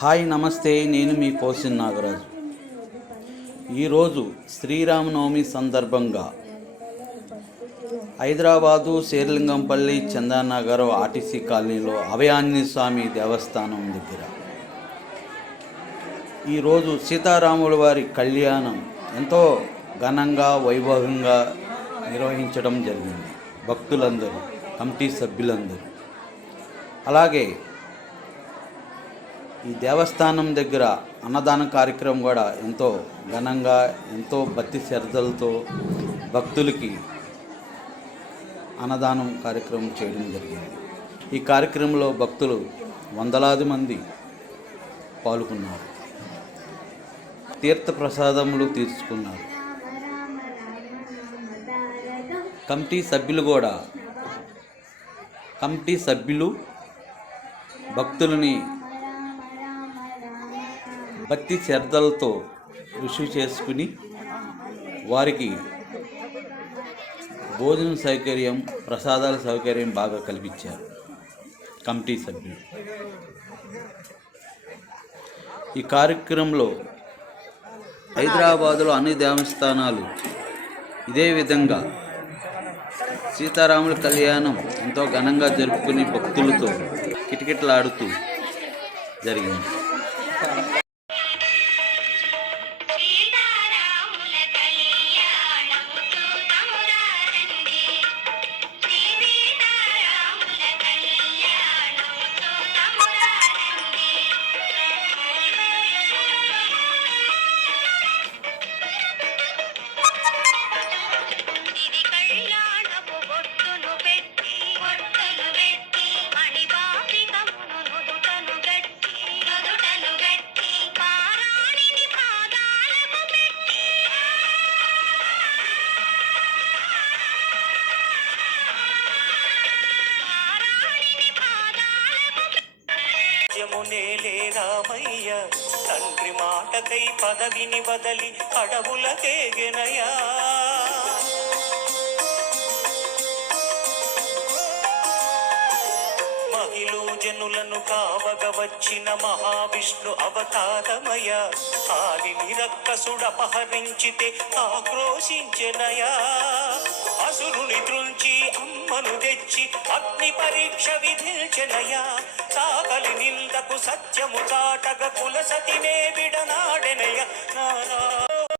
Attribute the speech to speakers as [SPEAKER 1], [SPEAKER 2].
[SPEAKER 1] Hi నమస్తే నేను మీ పోసిన్ నాగరాజు. ఈరోజు శ్రీరామనవమి సందర్భంగా హైదరాబాదు శేర్లింగంపల్లి చందానగర్ ఆర్టీసీ కాలనీలో అభయాంజనేయ స్వామి దేవస్థానం దగ్గర ఈరోజు సీతారాముల వారి కళ్యాణం ఎంతో ఘనంగా వైభవంగా నిర్వహించడం జరిగింది. భక్తులందరూ కమిటీ సభ్యులందరూ. అలాగే ఈ దేవస్థానం దగ్గర అన్నదాన కార్యక్రమం కూడా ఎంతో ఘనంగా ఎంతో భక్తి శ్రద్ధలతో భక్తులకి అన్నదానం కార్యక్రమం చేయడం జరిగింది. ఈ కార్యక్రమంలో భక్తులు వందలాది మంది పాల్గొన్నారు. తీర్థ ప్రసాదములు తీర్చుకున్నారు. కమిటీ సభ్యులు కూడా కమిటీ సభ్యులు భక్తులని భక్తి శ్రద్ధలతో కృషి చేసుకుని వారికి భోజన సౌకర్యం ప్రసాదాల సౌకర్యం బాగా కల్పించారు కమిటీ సభ్యులు. ఈ కార్యక్రమంలో హైదరాబాదులో అన్ని దేవస్థానాలు ఇదే విధంగా సీతారాముల కళ్యాణం ఎంతో ఘనంగా జరుపుకుని భక్తులతో కిటకిటలాడుతూ జరిగింది.
[SPEAKER 2] రాజ్యమునేలే రామయ్య. తండ్రి మాటకై పదవిని బదలి అడవులకేగెనయా మహిళూ జనులను కావగ వచ్చిన మహావిష్ణు అవతారమయ ఆలిని రక్కసుడపహరించితే ఆక్రోశించెనయా అసురుని తృంచి అమ్మను తెచ్చి అగ్ని పరీక్ష విధిల్చెనయా సాగలి నిందకు సత్యము చాటగ కుల సతినే విడనాడెనయ నారా